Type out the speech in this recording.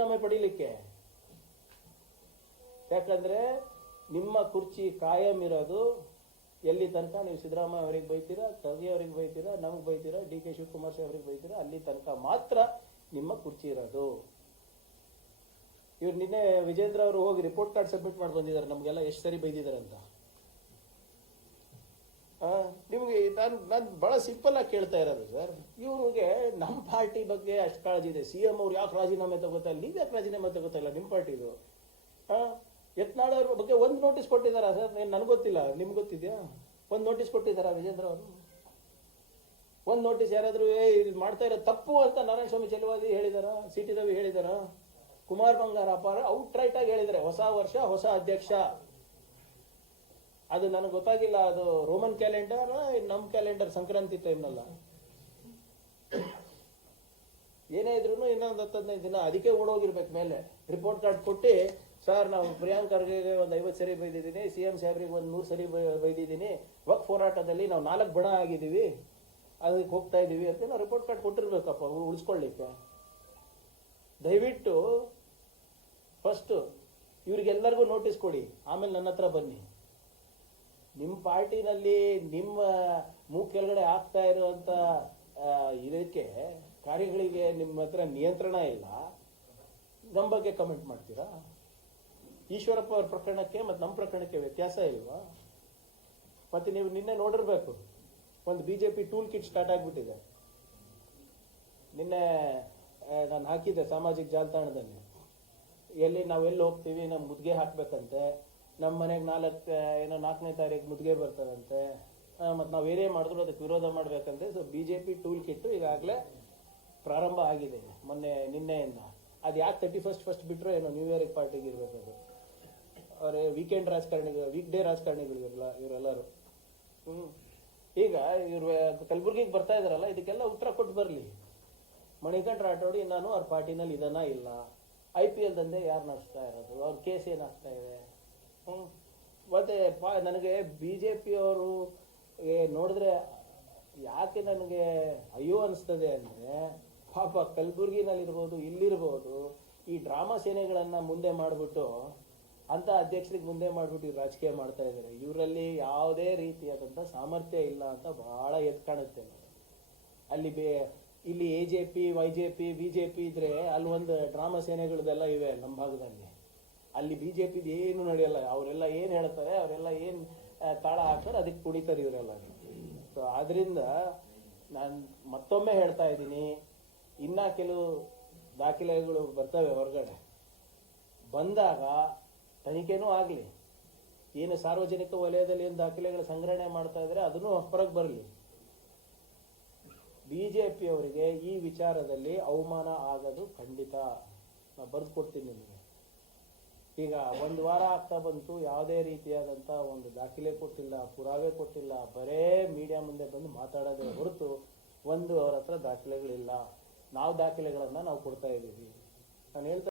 ರಾಜೀನಾಮೆ ಪಡೀಲಿಕ್ಕೆ? ಯಾಕಂದ್ರೆ ನಿಮ್ಮ ಕುರ್ಚಿ ಕಾಯಂ ಇರೋದು ಎಲ್ಲಿ ತನಕ ನೀವು ಸಿದ್ದರಾಮಯ್ಯ ಅವರಿಗೆ ಬೈತೀರಾ, ಖರ್ಗೆ ಅವರಿಗೆ ಬೈತೀರಾ, ನಮಗೆ ಬೈತೀರಾ, ಡಿ ಕೆ ಶಿವಕುಮಾರ್ ಅವರಿಗೆ ಬೈತೀರಾ, ಅಲ್ಲಿ ತನಕ ಮಾತ್ರ ನಿಮ್ಮ ಕುರ್ಚಿ ಇರೋದು. ಇವ್ರು ನಿನ್ನೆ ವಿಜೇಂದ್ರ ಅವರು ಹೋಗಿ ರಿಪೋರ್ಟ್ ಕಾರ್ಡ್ ಸಬ್ಮಿಟ್ ಮಾಡಿ ಬಂದಿದ್ದಾರೆ, ನಮಗೆಲ್ಲ ಎಷ್ಟು ಸರಿ ಬೈದಿದ್ದಾರೆ ಅಂತ. ನಿಮ್ಗೆ ನಾನು ನಾನು ಬಹಳ ಸಿಂಪಲ್ ಆಗಿ ಕೇಳ್ತಾ ಇರೋದು ಸರ್. ಇವ್ರಿಗೆ ನಮ್ಮ ಪಾರ್ಟಿ ಬಗ್ಗೆ ಅಷ್ಟು ಕಾಳಜಿ ಇದೆ. ಸಿ ಎಂ ಅವ್ರು ಯಾಕೆ ರಾಜೀನಾಮೆ ತಗೋತಾ ಇಲ್ಲ ನೀವು ಯಾಕೆ ರಾಜೀನಾಮೆ ತಗೋತಾ ಇಲ್ಲ ನಿಮ್ಮ ಪಾರ್ಟಿದು ಯತ್ನಾಳ್ ಅವ್ರ ಬಗ್ಗೆ ಒಂದು ನೋಟಿಸ್ ಕೊಟ್ಟಿದ್ದಾರಾ ಸರ್? ನನಗೆ ಗೊತ್ತಿಲ್ಲ. ನಿಮ್ಗೆ ಗೊತ್ತಿದ್ಯಾ? ಒಂದು ನೋಟಿಸ್ ಕೊಟ್ಟಿದ್ದಾರಾ ವಿಜೇಂದ್ರ ಅವರು? ಒಂದು ನೋಟಿಸ್ ಯಾರಾದರೂ, ಏ, ಇದು ಮಾಡ್ತಾ ಇರೋ ತಪ್ಪು ಅಂತ ನಾರಾಯಣ ಸ್ವಾಮಿ ಚೆಲುವಾದಿ ಹೇಳಿದಾರ? ಸಿ ಟಿ ರವಿ ಹೇಳಿದಾರ? ಕುಮಾರ್ ಬಂಗಾರಪ್ಪ ಔಟ್ ರೈಟ್ ಆಗಿ ಹೇಳಿದ್ದಾರೆ ಹೊಸ ವರ್ಷ, ಹೊಸ ಅಧ್ಯಕ್ಷ. ಅದು ನನಗೆ ಗೊತ್ತಾಗಿಲ್ಲ. ಅದು ರೋಮನ್ ಕ್ಯಾಲೆಂಡರ್ ನಮ್ಮ ಕ್ಯಾಲೆಂಡರ್ ಸಂಕ್ರಾಂತಿ ಟೈಮ್ನಲ್ಲ ಏನೇ ಇದ್ರು ಇನ್ನೊಂದು ಹತ್ತು ಹದಿನೈದು ದಿನ ಅದಕ್ಕೆ ಓಡೋಗಿರ್ಬೇಕು ಮೇಲೆ. ರಿಪೋರ್ಟ್ ಕಾರ್ಡ್ ಕೊಟ್ಟು ಸರ್ ನಾವು ಪ್ರಿಯಾಂಕ್ ಖರ್ಗೆ ಒಂದು ಐವತ್ತು ಸರಿ ಬೈದಿದ್ದೀನಿ, ಸಿ ಎಂ ಸಾಹೇಬ್ರಿಗೆ ಒಂದು ನೂರು ಸರಿ ಬೈದಿದ್ದೀನಿ. ವಕ್ ಹೋರಾಟದಲ್ಲಿ ನಾವು ನಾಲ್ಕು ಬಣ ಆಗಿದ್ದೀವಿ. ಅದಕ್ಕೆ ಹೋಗ್ತಾ ಇದ್ದೀವಿ ಅಂತ ನಾವು ರಿಪೋರ್ಟ್ ಕಾರ್ಡ್ ಕೊಟ್ಟಿರ್ಬೇಕಪ್ಪ ಉಳಿಸ್ಕೊಳ್ಳಿಕ್ಕೆ. ದಯವಿಟ್ಟು ಫಸ್ಟು ಇವ್ರಿಗೆಲ್ಲರಿಗೂ ನೋಟಿಸ್ ಕೊಡಿ. ಆಮೇಲೆ ನನ್ನ ಹತ್ರ ಬನ್ನಿ. ನಿಮ್ಮ ಪಾರ್ಟಿನಲ್ಲಿ ನಿಮ್ಮ ಮೂ ಕೆಳಗಡೆ ಆಗ್ತಾ ಇರುವಂತ ಇದಕ್ಕೆ ಕಾರ್ಯಗಳಿಗೆ ನಿಮ್ಮ ಹತ್ರ ನಿಯಂತ್ರಣ ಇಲ್ಲ ನಮ್ಮ ಬಗ್ಗೆ ಕಮೆಂಟ್ ಮಾಡ್ತೀರಾ? ಈಶ್ವರಪ್ಪ ಅವ್ರ ಪ್ರಕರಣಕ್ಕೆ ಮತ್ತು ನಮ್ಮ ಪ್ರಕರಣಕ್ಕೆ ವ್ಯತ್ಯಾಸ ಇಲ್ವಾ? ಮತ್ತೆ ನೀವು ನಿನ್ನೆ ನೋಡಿರ್ಬೇಕು, ಒಂದು ಬಿಜೆಪಿ ಟೂಲ್ ಕಿಟ್ ಸ್ಟಾರ್ಟ್ ಆಗ್ಬಿಟ್ಟಿದೆ. ನಿನ್ನೆ ನಾನು ಹಾಕಿದ್ದೆ ಸಾಮಾಜಿಕ ಜಾಲತಾಣದಲ್ಲಿ. ಎಲ್ಲಿ ನಾವೆಲ್ಲಿ ಹೋಗ್ತೀವಿ ನಮ್ಮ ಮುದ್ಗೆ ಹಾಕ್ಬೇಕಂತೆ ನಮ್ಮ ಮನೆಗೆ ನಾಲ್ಕು ಏನೋ ನಾಲ್ಕನೇ ತಾರೀಕು ಮುದ್ಗೆ ಬರ್ತಾರಂತೆ ಮತ್ತು ನಾವು ಏನೇ ಮಾಡಿದ್ರು ಅದಕ್ಕೆ ವಿರೋಧ ಮಾಡಬೇಕಂತೆ. So B J P tool kit ಈಗಾಗಲೇ ಪ್ರಾರಂಭ ಆಗಿದೆ ಮೊನ್ನೆ ನಿನ್ನೆಯಿಂದ. ಅದು ಯಾಕೆ ತರ್ಟಿ ಫಸ್ಟ್ ಫಸ್ಟ್ ಬಿಟ್ಟರೆ ಏನೋ ನ್ಯೂ ಇಯರ್ ಪಾರ್ಟಿಗೆ ಇರಬೇಕು ಅದು. ಅವರೇ ವೀಕೆಂಡ್ ರಾಜಕಾರಣಿಗಳು ವೀಕ್ ಡೇ ರಾಜಕಾರಣಿಗಳು ಇವರೆಲ್ಲ, ಇವರೆಲ್ಲರೂ. ಹ್ಞೂ ಈಗ ಇವರು ಕಲಬುರ್ಗಿಗೆ ಬರ್ತಾ ಇದಾರಲ್ಲ, ಇದಕ್ಕೆಲ್ಲ ಉತ್ತರ ಕೊಟ್ಟು ಬರಲಿ. ಮಣಿಕಂಠ ರಾಠೋಡಿ ನಾನು ಅವ್ರ ಪಾರ್ಟಿನಲ್ಲಿ ಇದನ್ನ ಇಲ್ಲ. ಐ ಪಿ ಎಲ್ ದಂಧೆ ಯಾರು ನಡೆಸ್ತಾ ಇರೋದು? ಅವ್ರ ಕೇಸ್ ಏನಾಗ್ತಾ ಇದೆ? ಹ್ಞೂ ಮತ್ತೆ ಪಾ, ನನಗೆ ಬಿ ಜೆ ಪಿಯವರು ನೋಡಿದ್ರೆ ಯಾಕೆ ನನಗೆ ಅಯ್ಯೋ ಅನಿಸ್ತದೆ ಅಂದ್ರೆ ಪಾಪ ಕಲಬುರ್ಗಿನಲ್ಲಿರ್ಬೋದು, ಇಲ್ಲಿರ್ಬೋದು, ಈ ಡ್ರಾಮಾ ಸೇನೆಗಳನ್ನು ಮುಂದೆ ಮಾಡಿಬಿಟ್ಟು, ಅಂತ ಅಧ್ಯಕ್ಷರಿಗೆ ಮುಂದೆ ಮಾಡಿಬಿಟ್ಟು ಇವ್ರು ರಾಜಕೀಯ ಮಾಡ್ತಾ ಇದ್ದಾರೆ ಇವರಲ್ಲಿ ಯಾವುದೇ ರೀತಿಯಾದಂಥ ಸಾಮರ್ಥ್ಯ ಇಲ್ಲ ಅಂತ ಬಹಳ ಎದ್ದು ಕಾಣುತ್ತೆ. ಅಲ್ಲಿ ಬೇ, ಇಲ್ಲಿ A J P Y J P B J P ಇದ್ರೆ ಅಲ್ಲಿ ಒಂದು ಡ್ರಾಮಾ ಸೇನೆಗಳದೆಲ್ಲ ಇವೆ ನಮ್ಮ ಭಾಗದಲ್ಲಿ. ಅಲ್ಲಿ ಬಿ ಜೆ ಪಿದು ಏನು ನಡೆಯಲ್ಲ, ಅವರೆಲ್ಲ ಏನು ಹೇಳ್ತಾರೆ, ಅವರೆಲ್ಲ ಏನು ತಾಳ ಹಾಕ್ತಾರೆ, ಅದಕ್ಕೆ ಕುಡಿತಾರೆ ಇವರೆಲ್ಲ. ಸೊ ಆದ್ದರಿಂದ ನಾನು ಮತ್ತೊಮ್ಮೆ ಹೇಳ್ತಾ ಇದ್ದೀನಿ ಇನ್ನ ಕೆಲವು ದಾಖಲೆಗಳು ಬರ್ತವೆ ಹೊರಗಡೆ. ಬಂದಾಗ ತನಿಖೆನೂ ಆಗಲಿ. ಏನು ಸಾರ್ವಜನಿಕ ವಲಯದಲ್ಲಿ ಏನು ದಾಖಲೆಗಳ ಸಂಗ್ರಹಣೆ ಮಾಡ್ತಾ ಇದ್ರೆ ಅದನ್ನು ಹೊರಗೆ ಬರಲಿ. ಬಿ ಬಿಜೆಪಿ ಅವರಿಗೆ ಈ ವಿಚಾರದಲ್ಲಿ ಅವಮಾನ ಆಗೋದು ಖಂಡಿತ. ನಾನು ಬರೆದು ಕೊಡ್ತೀನಿ ನಿಮಗೆ. ಈಗ ಒಂದು ವಾರ ಆಗ್ತಾ ಬಂತು, ಯಾವುದೇ ರೀತಿಯಾದಂಥ ಒಂದು ದಾಖಲೆ ಕೊಟ್ಟಿಲ್ಲ, ಪುರಾವೆ ಕೊಟ್ಟಿಲ್ಲ, ಬರೇ ಮೀಡಿಯಾ ಮುಂದೆ ಬಂದು ಮಾತಾಡೋದೇ ಹೊರತು ಒಂದು ಅವರ ಹತ್ರ ದಾಖಲೆಗಳಿಲ್ಲ. ನಾವು ದಾಖಲೆಗಳನ್ನ ನಾವು ಕೊಡ್ತಾ ಇದ್ದೀವಿ. ನಾನು ಹೇಳ್ತಾ